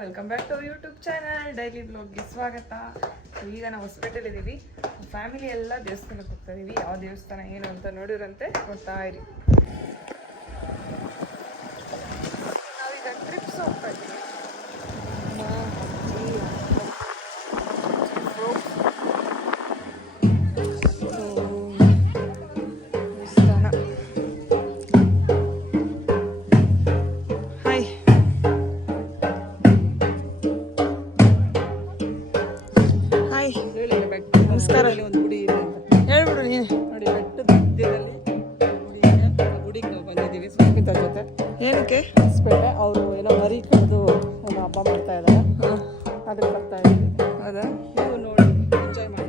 Welcome back to YouTube channel daily ಬ್ಲಾಗ್ಗೆ ಸ್ವಾಗತ. ಈಗ ನಾವು ಹೊಸಪೇಟೆಯಲ್ಲಿ ಇದ್ದೀವಿ. ಫ್ಯಾಮಿಲಿ ಎಲ್ಲ ದೇವಸ್ಥಾನಕ್ಕೆ ಹೋಗ್ತಾ ಇದೀವಿ. ಯಾವ ದೇವಸ್ಥಾನ ಏನು ಅಂತ ನೋಡಿರಂತೆ ಗೊತ್ತಾ ಇರಿ. ನಾವೀಗ ಟ್ರಿಪ್ಸ್ ಹೋಗ್ತಾ ಇದ್ದೀವಿ. ನಮಸ್ಕಾರ. ಹೇಳ್ಬಿಡು ನೀನು. ನೋಡಿ, ಬೆಟ್ಟದ ಮಧ್ಯದಲ್ಲಿ ಗುಡಿ ಇದೆ. ಗುಡಿಗೆ ನಾವು ಬಂದಿದ್ದೀವಿ ಸುಸ್ಮಿತಾ ಜೊತೆ. ಏನಕ್ಕೆ? ಹೊಸಪೇಟೆ. ಅವರು ಏನೋ ಮರಿ ಕಳೆದು ಏನೋ ಹಬ್ಬ ಮಾಡ್ತಾ ಇದ್ದಾರೆ, ಅದಕ್ಕೆ ಬರ್ತಾ ಇದ್ದೀವಿ. ಹೌದಾ? ನೀವು ನೋಡಿ ಎಂಜಾಯ್ ಮಾಡಿ.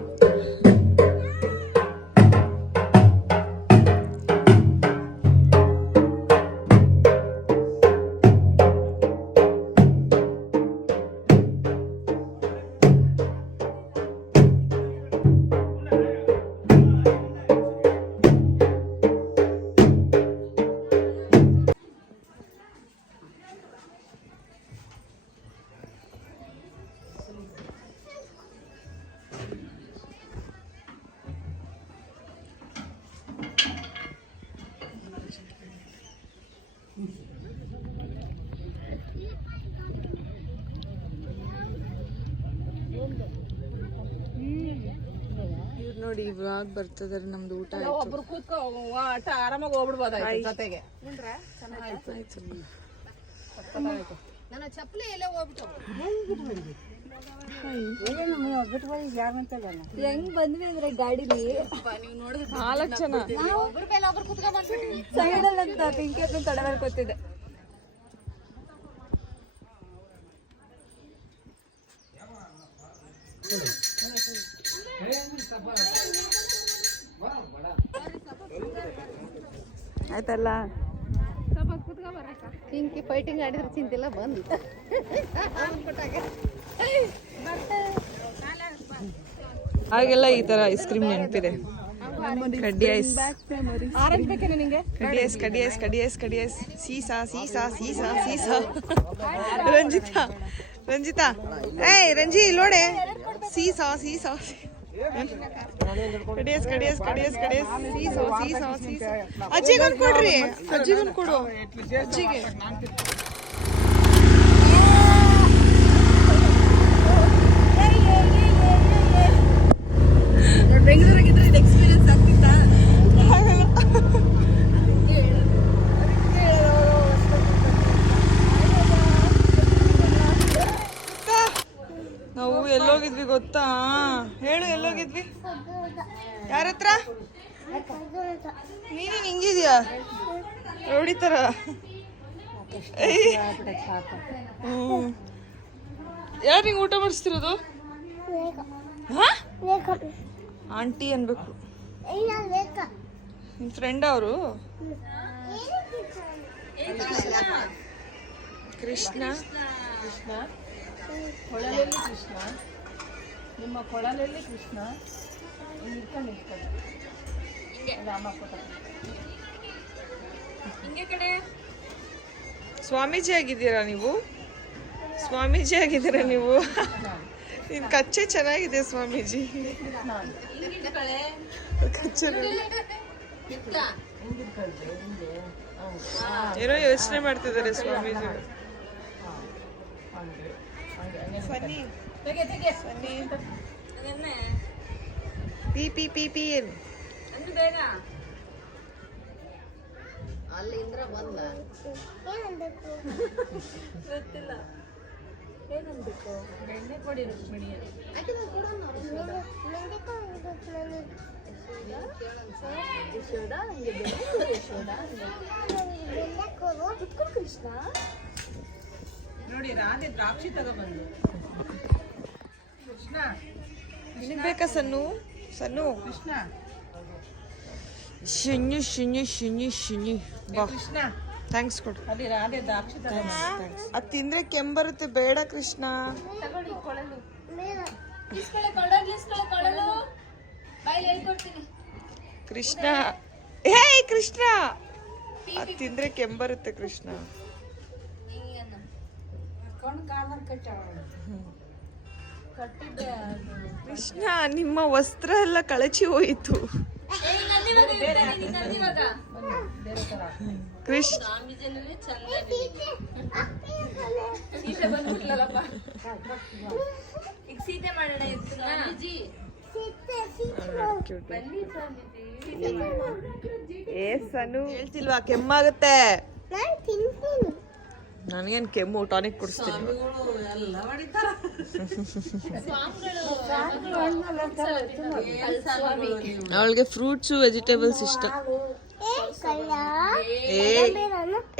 ನೋಡಿ, ಇವಾಗ ಬರ್ತದಾರೆ. ನಮ್ದು ಊಟ ಒಬ್ರು ಕೂತ್ಕೊ ಆರಾಮಾಗಿ ಹೋಗ್ಬಿಡ್ಬೋದಾಯ್ತು ಜೊತೆಗೆ. ನನ್ನ ಚಪ್ಪಲಿ ಎಲ್ಲ ಹೋಗ್ಬಿಟ್ಟು ಹೆಂಗ್ ಬಂದ್ವಿ ಅಂದ್ರೆ ಗಾಡಿಲಿ ನೀವು ನೋಡಿದ್ರೆ 4 ಜನ ಒಬ್ರ ಮೇಲೆ ಒಬ್ರು ಕೂತ್ಕೊಂಡ್ ಬಂದ್ಬಿಟ್ಟು ಸೈಡಲ್ಲಿ ಅಂತ ಪಿಂಕಿ ಅಂತ ತಡ ಬರ್ಕೊತಿದ್ದೆ. ಆಯ್ತಲ್ಲ, ಪಿಂಕಿ ಫೈಟಿಂಗ್ ಆಡಿದ್ರೆ ಚಿಂತಿಲ್ಲ ಬಂದು ಹಾಗೆಲ್ಲ ಈ ತರ ಐಸ್ ಕ್ರೀಮ್ ನೆನಪಿದೆ. ಕಡ್ಡಿ ಐಸ್, ಆರೆಂಜ್ ಬೇಕೇನೆ ನಿಂಗೆ? ಕಡ್ಡಿ ಐಸ್, ಕಡ್ಡಿ ಐಸ್, ಕಡ್ಡಿ ಐಸ್, ಕಡ್ಡಿ ಐಸ್. ಸೀಸಾ ಸೀಸಾ ಸೀಸಾ ಸೀಸಾ. ರಂಜಿತಾ ರಂಜಿತಾ, ಏಯ್ ರಂಜಿ ಇಲ್ಲೋಡೆ. ಸೀಸಾ ಸೀಸಾ, ಕಡಿಯಸ್ ಕಡಿಯಸ್ ಕಡಿಯಸ್ ಕಡಿಯಸ್. ಸೀಸೋ ಸೀಸೋ ಸೀಸೋ. ಅಜ್ಜಿಗೊಂದು ಕೊಡ್ರಿ, ಅಜ್ಜಿಗೊಂದು ಕೊಡು. ಅಜ್ಜಿಗೆ ಬೆಂಗಳೂರಿಗಿದ್ರೆ ಇದು ಎಕ್ಸ್ಪೀರಿಯನ್ಸ್ ಆಗ್ತಿತ್ತಾ? ನಾವು ಎಲ್ಲೋಗಿದ್ವಿ ಗೊತ್ತಾ? ಹೇಳು, ಎಲ್ಲೋಗಿದ್ವಿ? ಯಾರ ಹತ್ರ? ನೀನು ಹಿಂಗಿದ್ಯಾ ರೌಡಿ ತರ? ಯಾರು ಹಿಂಗೆ ಊಟ ಮಾಡಿಸ್ತಿರೋದು? ಆಂಟಿ ಅನ್ಬೇಕು. ನಿನ್ ಫ್ರೆಂಡ್ ಅವರು? ಕೃಷ್ಣ ಕೃಷ್ಣ ಕೊಳಲಲ್ಲಿ ಕೃಷ್ಣ, ನಿಮ್ಮ ಕೊಳಲಲ್ಲಿ ಕೃಷ್ಣ ಇಟ್ಕೊಂಡು ಹಿಂಗೆ ಕಡೆ. ಸ್ವಾಮೀಜಿ ಆಗಿದ್ದೀರಾ ನೀವು? ಸ್ವಾಮೀಜಿ ಆಗಿದ್ದೀರಾ ನೀವು? ನಿನ್ ಕಚ್ಚೆ ಚೆನ್ನಾಗಿದೆ ಸ್ವಾಮೀಜಿ. ಕಚ್ಚೆ ಏನೋ ಯೋಚನೆ ಮಾಡ್ತಿದ್ದಾರೆ Swamiji. Funny funny. P P P P ಏನು ಅಲ್ಲಿಂದ್ರ ಬಂದ ಗೊತ್ತಿಲ್ಲ ಏನನ್ಬೇಕು. ಎಣ್ಣೆ ಕೊಡಿ ರುಕ್ಮಿಣಿ. ಯಶೋದ ಹಂಗೆ ಯಶೋದ ಕೃಷ್ಣ ನೋಡಿ. ರಾಧೆ ದ್ರಾಕ್ಷಿ ತಗೊಬಂದು. ಕೃಷ್ಣ ನಿನಗೆ ಬೇಕಾ ಸನ್ನು? ಸನ್ನು ಕೃಷ್ಣ ಶುನ್ಯು ಶುನ್ಯು ಶುನ್ಯು ಶುನ್ಯು. ಬಾ ಕೃಷ್ಣ, ಥ್ಯಾಂಕ್ಸ್ ಕೊಡು. ಅಲ್ಲಿ ರಾಧೆ ದ್ರಾಕ್ಷಿ ತಗೊಬಂದು. ಅದು ತಿಂದ್ರೆ ಕೆಂಬರುತ್ತೆ. ಬೇಡ ಕೃಷ್ಣ. ತಗೊಳ್ಳಿ ಕೊಳಲು. ಕೊಳಲು ಬಾಯಲ್ಲಿ ಹೇಳ್ಕೊಡ್ತೀನಿ. ಕೃಷ್ಣ, ಹೇ ಕೃಷ್ಣ, ಅದು ತಿಂದ್ರೆ ಕೆಂಬರುತ್ತೆ ಕೃಷ್ಣ. ಕೃಷ್ಣ ನಿಮ್ಮ ವಸ್ತ್ರ ಎಲ್ಲ ಕಳಚಿ ಹೋಯಿತು. ಕೃಷ್ಣ ಸೀತೆ ಮಾಡೋಣ ಏ ಸನು ಹೇಳ್ತಿಲ್ವಾ ಕೆಮ್ಮಾಗುತ್ತೆ? ನನಗೇನು ಕೆಮ್ಮು, ಟಾನಿಕ್ ಕುಡಿಸ್ತೀನಿ. ಅವಳಿಗೆ ಫ್ರೂಟ್ಸು ವೆಜಿಟೇಬಲ್ಸ್ ಇಷ್ಟ.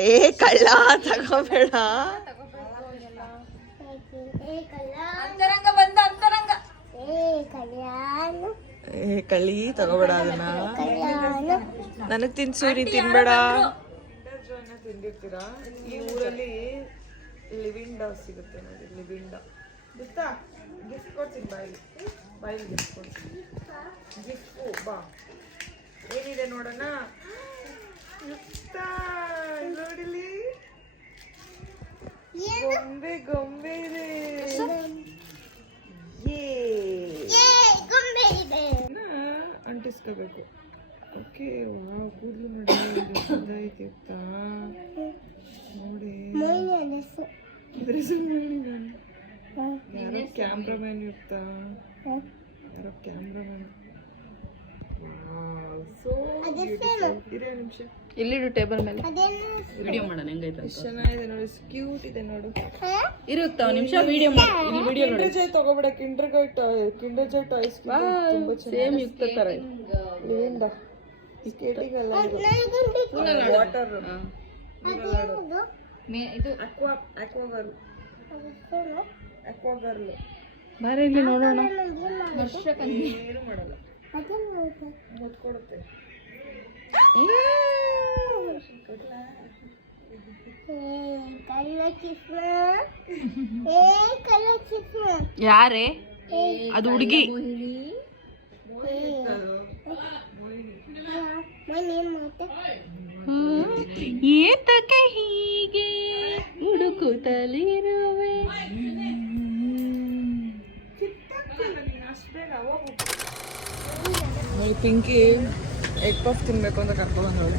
ಏ ಕಳ್ಳ ತಗೋಬೇಡ. ಏ ಕಳ್ಳಿ ತಗೋಬೇಡ ಅದನ್ನ. ನನಗ್ ತಿನ್ಸು, ನೀ ತಿನ್ಬೇಡ. ತಿಂದಿರ್ತೀರಾ? ಈ ಊರಲ್ಲಿ ಲಿವಿಂಡ ಸಿಗುತ್ತೆ ನೋಡಿ, ಲಿವಿಂಡ. ಗೊತ್ತಾ? ಗಿಫ್ಟ್ ಕೊಡ್ತೀನಿ, ಬಾಯಿಲಿ ಗಿಫ್ಟ್ ಕೊಡ್ತೀನಿ. ಗಿಫ್ಟು ಬಾ, ಏನಿದೆ ನೋಡೋಣ. ನೋಡಿಲಿ, ಗೊಂಬೆ ಗೊಂಬೆ ಇದೆ. ಅಂಟಿಸ್ಕೋಬೇಕು. ಓಕೆ, ಕೂದಲು ನೋಡಿ ಐತಿ ಇರ್ತಾ ನೋಡಿ. ಯಾರೋ ಕ್ಯಾಮ್ರಾಮ್ಯಾನ್ ಇರ್ತಾ, ಯಾರೋ ಕ್ಯಾಮ್ರಾಮ್ಯಾನ್. ಇದೇ ನಿಮಿಷ ಇಲ್ಲಿಡು ಟೇಬಲ್ ಮೇಲೆ ವಿಡಿಯೋ ಮಾಡೋಣ. ಹೆಂಗೈತೆ? ಚೆನ್ನಾಗಿದೆ ನೋಡಿ, ಕ್ಯೂಟ್ ಇದೆ ನೋಡು. ಇರುತ್ತಾ ನಿಮಿಷ ವಿಡಿಯೋ ಮಾಡಿ. ವಿಡಿಯೋ ನೋಡಿ. ತಗೋಬೇಡ, ಕಿಂಡರ್ ಜಾಯ್ ಟಾಯ್ಸ್ ತುಂಬಾ ಸೇಮ್ ಯುಕ್ತ ತರ ಇಲ್ಲಿಂದ ಸ್ಕೇಟಿಂಗ್ ವಾಟರ್ ಇದು ಅಕ್ವಾ ಗರ್ಲ್ ಬಾರೆ ಇಲ್ಲಿ ನೋಡೋಣ. ಏನು ಮಾಡಲ್ಲ, ಮುತ್ಕೊಡುತ್ತೆ. ಯಾರೇ ಅದು? ಹುಡುಗಿ. ಏತಕ್ಕೆ ಹೀಗೆ ಹುಡುಕುತ್ತಲಿರುವೆ? ಪಿಂಕಿ ಎಗ್ ಪಫ್ ತಿನ್ಬೇಕು ಅಂತ ಕರ್ಕೊಂಡು ಬಂದವಳು.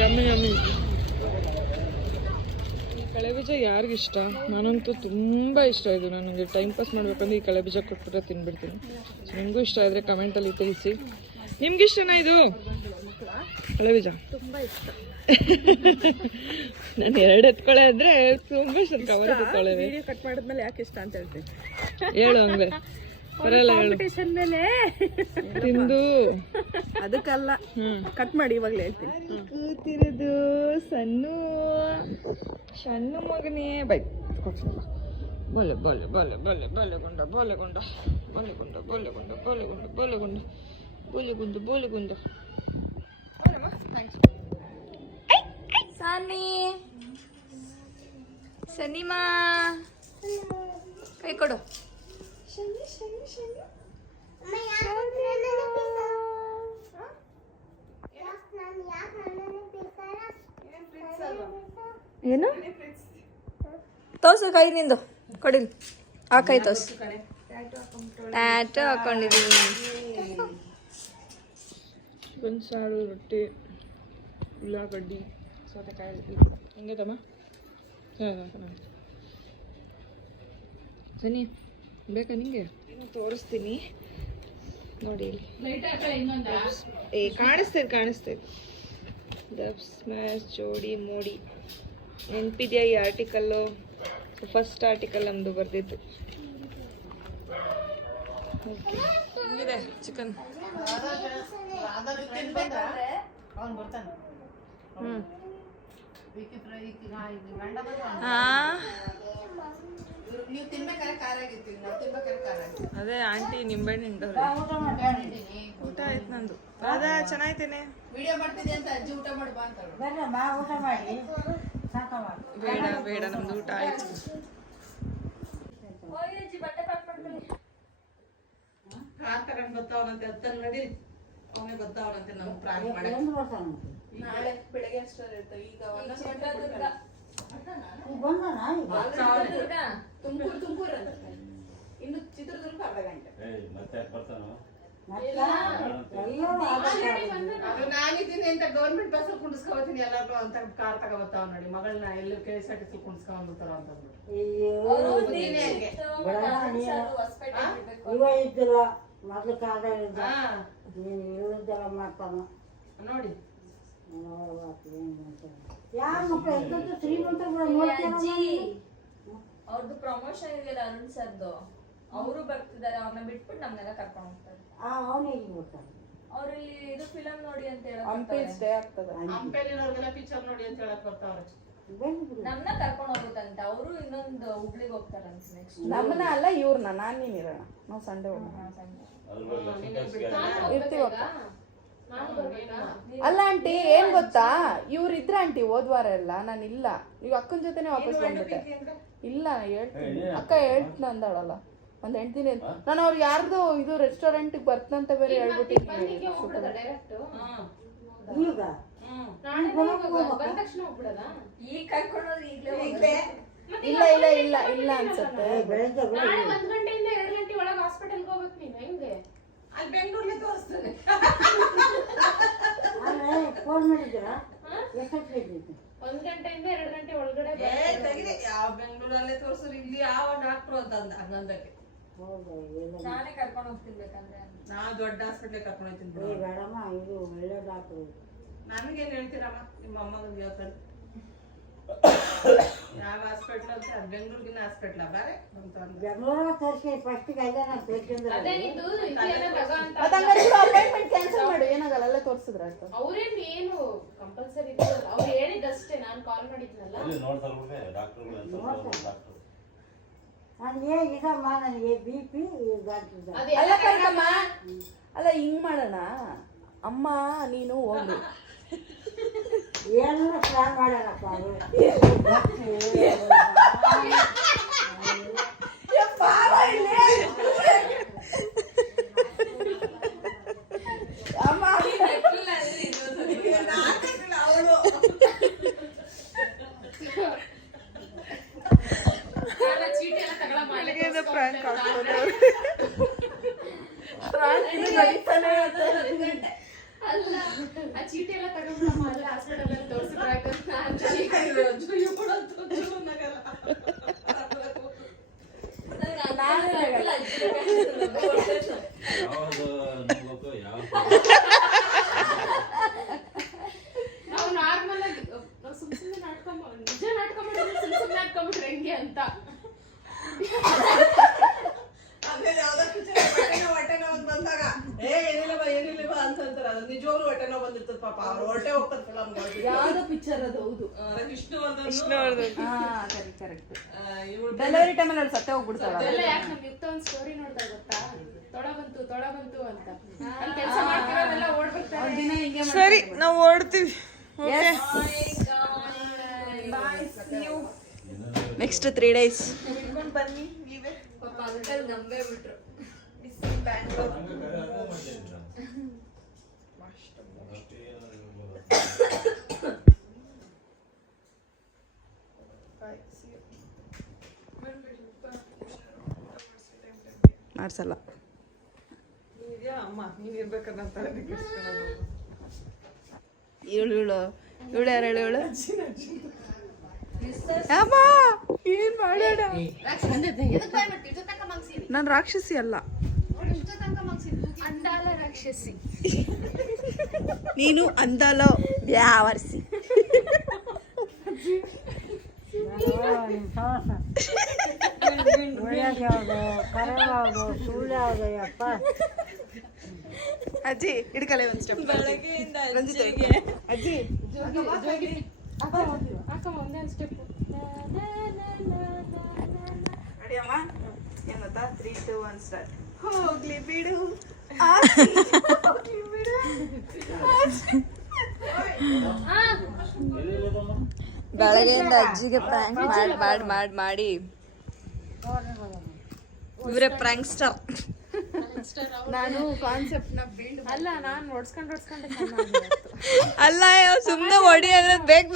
Yummy yummy. ಈ ಕಳೆ ಬೀಜ ಯಾರಿಗಿಷ್ಟ? ನಾನಂತೂ ತುಂಬ ಇಷ್ಟ. ಇದು ನನಗೆ ಟೈಮ್ ಪಾಸ್ ಮಾಡ್ಬೇಕಂದ್ರೆ ಈ ಕಳೆ ಬೀಜ ಕೊಟ್ಬಿಟ್ರೆ ತಿನ್ಬಿಡ್ತೀನಿ. ನಿಮಗೂ ಇಷ್ಟ ಇದ್ರೆ ಕಮೆಂಟಲ್ಲಿ ತಿಳಿಸಿ. ನಿಮ್ಗಿಷ್ಟನಾ ಇದು ಕಳೆ ಬೀಜ? ತುಂಬ ಇಷ್ಟ. ನಾನು 2 ಎತ್ಕೊಳ್ಳೆ ಅಂದ್ರೆ ತುಂಬ ಇಷ್ಟ. ಕವರ್ ಎತ್ಕೊಳ್ಳೆ ಕಟ್ ಮಾಡಿದ್ಮೇಲೆ ಯಾಕೆ ಇಷ್ಟ ಅಂತ ಹೇಳ್ತೀನಿ. ಹೇಳು ಹಂಗೆ ಬರಲ್ಲ, ಹೇಳು. ಮೇಲೆ ತಿಂದು ಅದಕ್ಕಲ್ಲ, ಕಟ್ ಮಾಡಿ ಇವಾಗಲೇ ಹೇಳ್ತೀನಿ. ಕೂತಿರೋದು ಸಣ್ಣ ಸಣ್ಣ ಮಗನೇ. ಬೈ ಬೋಲೆ ಬೋಲೆ ಬೋಲೆ ಬೋಲೆ ಬೋಲೆಗೊಂಡ ಬೋಲೆಗೊಂಡ ಬೋಲೆಗೊಂಡ ಬೋಲೆಗೊಂಡ ಬೋಲೆಗೊಂಡ ಬೋಲೆಗೊಂಡ ಬೋಲೆಗೊಂಡ ಬೋಲೆಗೊಂಡ. ಸನ್ನಿ ಸನ್ನಿಮಾ ಕೈ ಕೊಡು. ಏನು ತೋರ್ಸು ಕೈ ನಿಂದು, ಕೊಡಿಲ್ ಆ ಕೈ ತೋರ್ಸು. ಟ್ಯಾಟು ಹಾಕೊಂಡಿದ್ದೀನಿ. ಒಂದು ಸಾರು, ರೊಟ್ಟಿ, ಉಳ್ಳಾಗಡ್ಡಿ, ಸೌತೆಕಾಯಿ. ಹೆಂಗೆ ತಮ್ಮ? ಸನಿ ಬೇಕಾ ನಿಂಗೆ? ತೋರಿಸ್ತೀನಿ ನೋಡಿ. ಕಾಣಿಸ್ತೇವೆ. ದಬ್ ಸ್ಮ್ಯಾಶ್ ಜೋಡಿ ಮೋಡಿ. ನೆನಪಿದೆಯಾ ಈ ಆರ್ಟಿಕಲ್ಲು? ಫಸ್ಟ್ ಆರ್ಟಿಕಲ್ ನಮ್ಮದು ಬರ್ದಿತ್ತು. ಓಕೆ, ಹೆಂಗಿದೆ ಚಿಕನ್? ಅದೇ ಆಂಟಿ ನಿಂಬೆಹಣ್ಣು ಹಿಂಡವ್ರೆ. ಊಟ ಆಯ್ತು ನಂದು. ಅದ ಚೆನ್ನಾಯ್ತೇನೆ. ಬೇಡ ಬೇಡ, ನಮ್ದು ಊಟ ಆಯ್ತು. ಅವನೇ ಗೊತ್ತಾವನಂತೆ ನಮ್ಗೆ ಪ್ರಾಂಕ್ ಮಾಡಕ್ಕೆ. ಎಂದು ಬರ್ತಾನಂತೆ ನಾಳೆ ಬೆಳಗ್ಗೆ ಅಷ್ಟರಲ್ಲಿ ಇರ್ತಾರೆ. ಈಗ ಒಂದೊಂದು ಗಂಟೆ ಚಿತ್ರದುರ್ಗ ಬಂದನ ತುಮಕೂರು ಅಂತ ಇನ್ನು ಚಿತ್ರದುರ್ಗ ಅರ್ಧ ಗಂಟೆ. ಮತ್ತೆ ಬರ್ತಾನ ಅದು ನಾನಿದ್ದೀನಿ ಅಂತ ಗೌರ್ಮೆಂಟ್ ಬಸ್ ಕುಂಡಿಸ್ಕೋತೀನಿ ಎಲ್ಲರೂ ಅಂತ ಕಾರ್ ತಗೋಬತ್ತಾವ ನೋಡಿ. ಮಗಳನ್ನ ಎಲ್ಲಿ KSRTC ಕುಂಡಿಸ್ಕೊಂಡ್ಬಿಡ್ತಾರ ಅಂತಂದ್ರು. ಇವ ಇದ್ದಿಲ್ಲ ಮೊದ್ಲು ಕಾಲ ಇಳಿದೆಲ್ಲ ಮಾಡ್ತಾನ ನೋಡಿ. ಯಾವ ಮಕ್ಕಳು ಎಷ್ಟೊತ್ತು ಶ್ರೀಮಂತ ಅವ್ರದ್ದು ಪ್ರಮೋಷನ್ ಇದೆಯಲ್ಲ ಅರುಣ್ ಸರ್ದು, ಅವರು ಬರ್ತಿದ್ದಾರೆ. ಅವ್ರನ್ನ ಬಿಟ್ಬಿಟ್ಟು ನಮ್ನೆಲ್ಲ ಕರ್ಕೊಂಡು ಹೋಗ್ತಾರೆ. ಅವನಿಗೆ ಬರ್ತಾನೆ ಅವ್ರಲ್ಲಿ ಇದು ಫಿಲಂ ನೋಡಿ ಅಂತ ಹಂಪಿ ಹೇಳಿ ಸ್ಟೇ ಆಗ್ತದೆ. ಹಂಪಿಯಲ್ಲಿರೋರ್ಗೆಲ್ಲ ಪಿಕ್ಚರ್ ನೋಡಿ ಅಂತ ಹೇಳಕ್ ಬರ್ತಾವ್ರೆ. ನಮ್ನ ಕರ್ಕೊಂಡು ಹೋಗುತ್ತಂತ. ಅವರು ಇನ್ನೊಂದು ಹುಬ್ಳಿಗೆ ಹೋಗ್ತಾರಂತ ನೆಕ್ಸ್ಟ್. ನಮ್ಮನ್ನ ಅಲ್ಲ ಇವ್ರನ್ನ ನಾನ್ ನೀನ್ ಇರೋಣ. ನಾವು ಸಂಡೆ ಹೋಗೋಣ ಇರ್ತೀವಕ್ಕ. ಅಲ್ಲ ಆಂಟಿ ಏನ್ ಗೊತ್ತಾ, ಇವ್ರು ಇದ್ರ ಆಂಟಿ ಹೋದ್ವಾರ ಎಲ್ಲ ನಾನು ಇಲ್ಲ. ಈಗ ಅಕ್ಕನ ಜೊತೆನೆ ವಾಪಸ್ ಬಂದ್ಬಿಟ್ಟೆ. ಇಲ್ಲ ಹೇಳ್ತೀನಿ ಅಕ್ಕ ಹೇಳ್ತೀನಿ ಅಂದಾಳಲ್ಲ ಒಂದ್ 8 ದಿನ. ನಾನು ಅವ್ರು ಯಾರ್ದು ಇದು ರೆಸ್ಟೋರೆಂಟ್ ಬರ್ತಂತ ಬೇರೆ ಹೇಳ್ಬಿಟ್ಟಿದ್ದೀನಿ. ಈಗ ಈಗ ಕರ್ಕೊಂಡು ಹೋಗಿ ಈಗಲೇ ಇಲ್ಲ ಇಲ್ಲ ಇಲ್ಲ ಇಲ್ಲ ಅನ್ಸುತ್ತೆ. ಬೆಳಗ್ಗೆ 1 ಗಂಟೆಯಿಂದ 2 ಗಂಟೆ ಒಳಗೆ ಹಾಸ್ಪಿಟಲ್ಗೆ ಹೋಗ್ಬೇಕು ನೀನು. ಹೆಂಗೆ ಅಲ್ಲಿ ಬೆಂಗಳೂರಲ್ಲಿ ತೋರಿಸ್ತಾನೆ. ಫೋನ್ ಮಾಡಿದ್ದೀರಾ ಎಷ್ಟೊತ್ತಿಗೆ 1 ಗಂಟೆಯಿಂದ 2 ಗಂಟೆ ಒಳಗಡೆ ಯಾವ ಬೆಂಗಳೂರಲ್ಲೇ ತೋರ್ಸ್ರು, ಇಲ್ಲಿ ಯಾವ ಡಾಕ್ಟ್ರು ಅಂತ ಹಂಗಂದಕ್ಕೆ. ಹೌದು ನಾನೇ ಕರ್ಕೊಂಡು ಹೋಗ್ತಿರ್ಬೇಕಂದ್ರೆ ನಾ ದೊಡ್ಡ ಹಾಸ್ಪಿಟ್ಲಿಗೆ ಕರ್ಕೊಂಡು ಹೋಗ್ತೀನಿ. ಬೇಡಮ್ಮ ಇದು ಒಳ್ಳೆ ಡಾಕ್ಟ್ರು. ನಮಗೇನ್ ಹೇಳ್ತೀರಮ್ಮ ನಿಮ್ಮ ಅಮ್ಮಗ ಹೇಳ್ತಾರೆ. ಯಾವ ಹಾಸ್ಪಿಟ್ಲ್ ಅಂತ ಬೆಂಗಳೂರಿಗಿನ ಹಾಸ್ಪಿಟ್ಲ ಬೇರೆ ಅಂತ ಬೆಂಗಳೂರಾಗ ತೋರಿಸಿ ಫಸ್ಟಿಗೆ ಅಲ್ಲೇ ನಾನು ತೋರಿಸಿದ್ರೆ ಅದೇ ನಿಂದು ಇದೆಲ್ಲ ತಗೋ ಅಂತ. ಅಪಾಯಿಂಟ್ಮೆಂಟ್ ಕ್ಯಾನ್ಸಲ್ ಮಾಡಿ ಏನಾಗಲ್ಲ, ಅಲ್ಲೇ ತೋರಿಸಿದ್ರ ಆಯ್ತು. ಅವ್ರೇನ್ ಏನು ಕಂಪಲ್ಸರಿ ಇತ್ತು, ಅವ್ರು ಹೇಳಿದಷ್ಟೇ. ನಾನು ಕಾಲ್ ಮಾಡಿದ್ನಲ್ಲ ನೋಡ್ತಾರೆ ಡಾಕ್ಟರ್ಗಳು ಅಂತ ಡಾಕ್ಟರ್ ನನಗೆ ಇದಮ್ಮ ನನಗೆ BP ಡಾಕ್ಟರ್ ಅದೇ ಅಲ್ಲ ಕಣಮ್ಮ, ಅಲ್ಲ ಹಿಂಗ್ ಮಾಡೋಣ ಅಮ್ಮ ನೀನು ಹೋಗ್ಲಿ. ಏನೋ ಪ್ಲಾನ್ ಮಾಡ್ಯಾರಪ್ಪ ಅವರು. ಚೀಟಿ ಎಲ್ಲ ತಗೊಳ ಮಾಡಿ ಅಲ್ಲ ಆ ಚೀಟಿ ಎಲ್ಲ ತಗೊಂಡ್ಬಿಡಮ್ಮ. ಅಲ್ಲ ಹಾಸ್ಪಿಟಲ್ ಅಲ್ಲಿ ತೋರಿಸಿದ್ರೆ ಆಯ್ತು ಅಂತ ಯಾವ್ದು ನೋಡ್ಬೇಕು ಯಾವ ನಾವು ನಾರ್ಮಲ್ ಆಗಿ ನಾವು ಸುಮ್ಮನೆ ನಾಟ್ಕೊಂಡ್ ನಿಜ ನಾಟ್ಕೊಂಡ್ಬಿಟ್ರೆ ಸುಮ್ಮನೆ ನಾಟ್ಕೊಂಡ್ಬಿಟ್ರೆ ಹೆಂಗೆ ಅಂತ. ಹೊಟ್ಟೆ ನೋವು ಬಂದಾಗ ಏನಿಲ್ಲವಾ ಅಂತ ಅಂತಾರೆ. ಅದು ನಿಜವಾಗ್ಲೂ ಹೊಟ್ಟೆ ನೋವು ಬಂದಿರ್ತದೆ ಪಾಪ. ಅವ್ರು ಹೊಟ್ಟೆ ಹೋಗ್ತಾರೆ ಫಿಲಮ್. ಯಾವ್ದು ಪಿಕ್ಚರ್ ಅದು? ಹೌದು ವಿಷ್ಣುವರ್ಧನ್. ಕರೆಕ್ಟ್. ಡೆಲಿವರಿ ಟೈಮಲ್ಲಿ ಅವ್ರು ಸತ್ತೆ ಹೋಗ್ಬಿಡ್ತಾಳ. ಎಲ್ಲ ಯಾಕೆ ನಮ್ ಯುಕ್ತ ಒಂದ್ ಸ್ಟೋರಿ ನೋಡ್ತಾ ಗೊತ್ತಾ, ತೊಡ ಬಂತು ಅಂತ. ಅಲ್ಲಿ ಕೆಲಸ ಮಾಡ್ತಿರೋರೆಲ್ಲ ಓಡ್ ಬರ್ತಾರೆ. ಸರಿ ನಾವು ಓಡ್ತೀವಿ. ನೆಕ್ಸ್ಟ್ 3 days ಬನ್ನಿ ನೀವೇ. ಪಾಪ ಅಂಕಲ್ ನಂಬೇ ಬಿಟ್ರು. ಮಾಡ್ಸಲ್ಲ ಅಮ್ಮ, ನೀವ್ ಇರ್ಬೇಕಂತ ಇವಳು ಯಾರು ಹೇಳು? ಅಮ್ಮ ಏನ್ ಮಾಡೋಣ, ನಾನು ರಾಕ್ಷಸಿ ಅಲ್ಲ, ಅಂದಾಲ ರಾಕ್ಷಸಿ. ನೀನು ಅಂದಲೋ ಬ್ಯಾವರ್ಸಿ. ಒಳ್ಳೇದು ಯಾವುದು ಕರೆ ಯಾವುದು ಸುಳ್ಳು ಯಾವುದು ಅಪ್ಪ. ಅಜ್ಜಿ ಹಿಡ್ಕಲೆ ಒಂದು ಸ್ಟೆಪ್. ಬೆಳಗ್ಗೆಯಿಂದ ಅಜ್ಜಿ ಹಾಕಮ್ಮ ಒಂದೇ ಒಂದು ಸ್ಟೆಪ್. ರೆಡಿ ಅಮ್ಮ? ಏನ್ ಗೊತ್ತಾ? 3, 2, 1 ಸ್ಟಾರ್ಟ್. ಹೋಗ್ಲಿ ಬಿಡು ಹೋಗ್ಲಿ ಬಿಡು. ಬೆಳಗ್ಗೆಯಿಂದ ಅಜ್ಜಿಗೆ ಪ್ರ್ಯಾಂಕ್ ಮಾಡಿ ಇವರೇ ಪ್ರ್ಯಾಂಕ್ ಸ್ಟಾರ್. ನಾನು ಕಾನ್ಸೆಪ್ಟ್ ನ ಬಿಲ್ಡ್ ಅಲ್ಲ ನಾನು ಹೊಡ್ಸ್ಕೊಂಡು ಅಲ್ಲ ಸುಮ್ಮನೆ ಹೊಡಿ ಅಂದ್ರೆ ಬೇಕು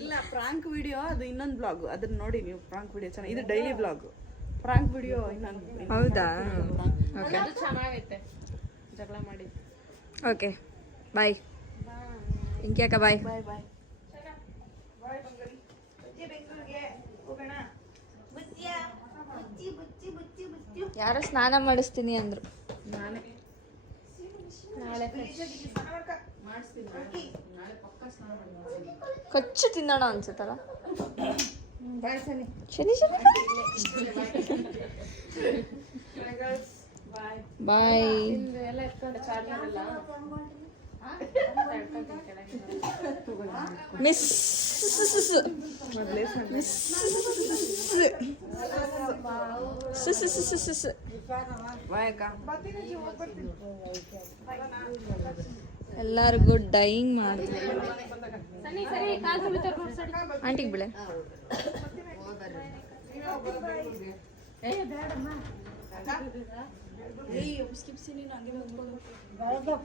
ಇಲ್ಲ ಪ್ರಾಂಕ್ ವಿಡಿಯೋ ಅದು ಇನ್ನೊಂದು ಬ್ಲಾಗ್ ಅದನ್ನ ನೋಡಿ ನೀವು. ಪ್ರಾಂಕ್ ವಿಡಿಯೋ ಚೆನ್ನಾಗಿ, ಇದು ಡೈಲಿ ಬ್ಲಾಗ್. ಪ್ರಾಂಕ್ ವಿಡಿಯೋ ಇನ್ನೊಂದು. ಹೌದಾ? ಅದು ಚೆನ್ನಾಗೈತೆ. ಜಗಳ ಮಾಡಿ. Okay bye. ಇಂಕ್ಯಾಕ ಬಾಯ್. Bye bye. ಯಾರೋ ಸ್ನಾನ ಮಾಡಿಸ್ತೀನಿ ಅಂದ್ರು. ನಾನೇ ಕಚ್ಚು ತಿನ್ನೋಣ ಅನ್ಸುತ್ತಲ್ಲ. ಬಾಯ್ ಸನಿ. ಶನಿ ಶನಿ ಬಾಯ್. ಎಲ್ಲ ಎತ್ಕೊಂಡು ಚಾರ್ಜರ್ ಎಲ್ಲ ಮಿಸ್ ಎಲ್ಲರಿಗೂ ಡೈಯಿಂಗ್ ಮಾಡಿದ್ರು. ಆಂಟಿಗೆ ಬಿಳೆ.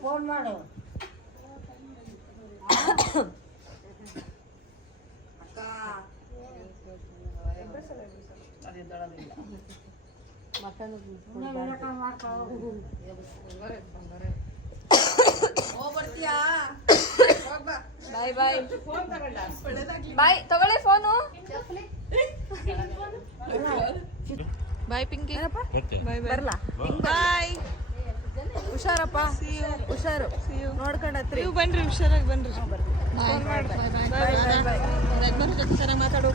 ಫೋನ್ ಮಾಡು. ಬಾಯ್ ಬಾಯ್ ಬಾಯ್. ತಗೊಳ್ಳಿ ಫೋನು. ಬಾಯ್ ಪಿಂಕಿ. ಬಾಯ್ ಬರ್ಲಾ? ಬಾಯ್. ಹುಷಾರಪ್ಪ, ಹುಷಾರು, ನೋಡ್ಕೊಂಡತ್ರಿ. ನೀವು ಬನ್ರಿ, ಹುಷಾರಾಗಿ ಬನ್ರಿ. ಬಾಯ್ ಬಾಯ್ ಬಾಯ್ ಬಾಯ್. ಮಾತಾಡು.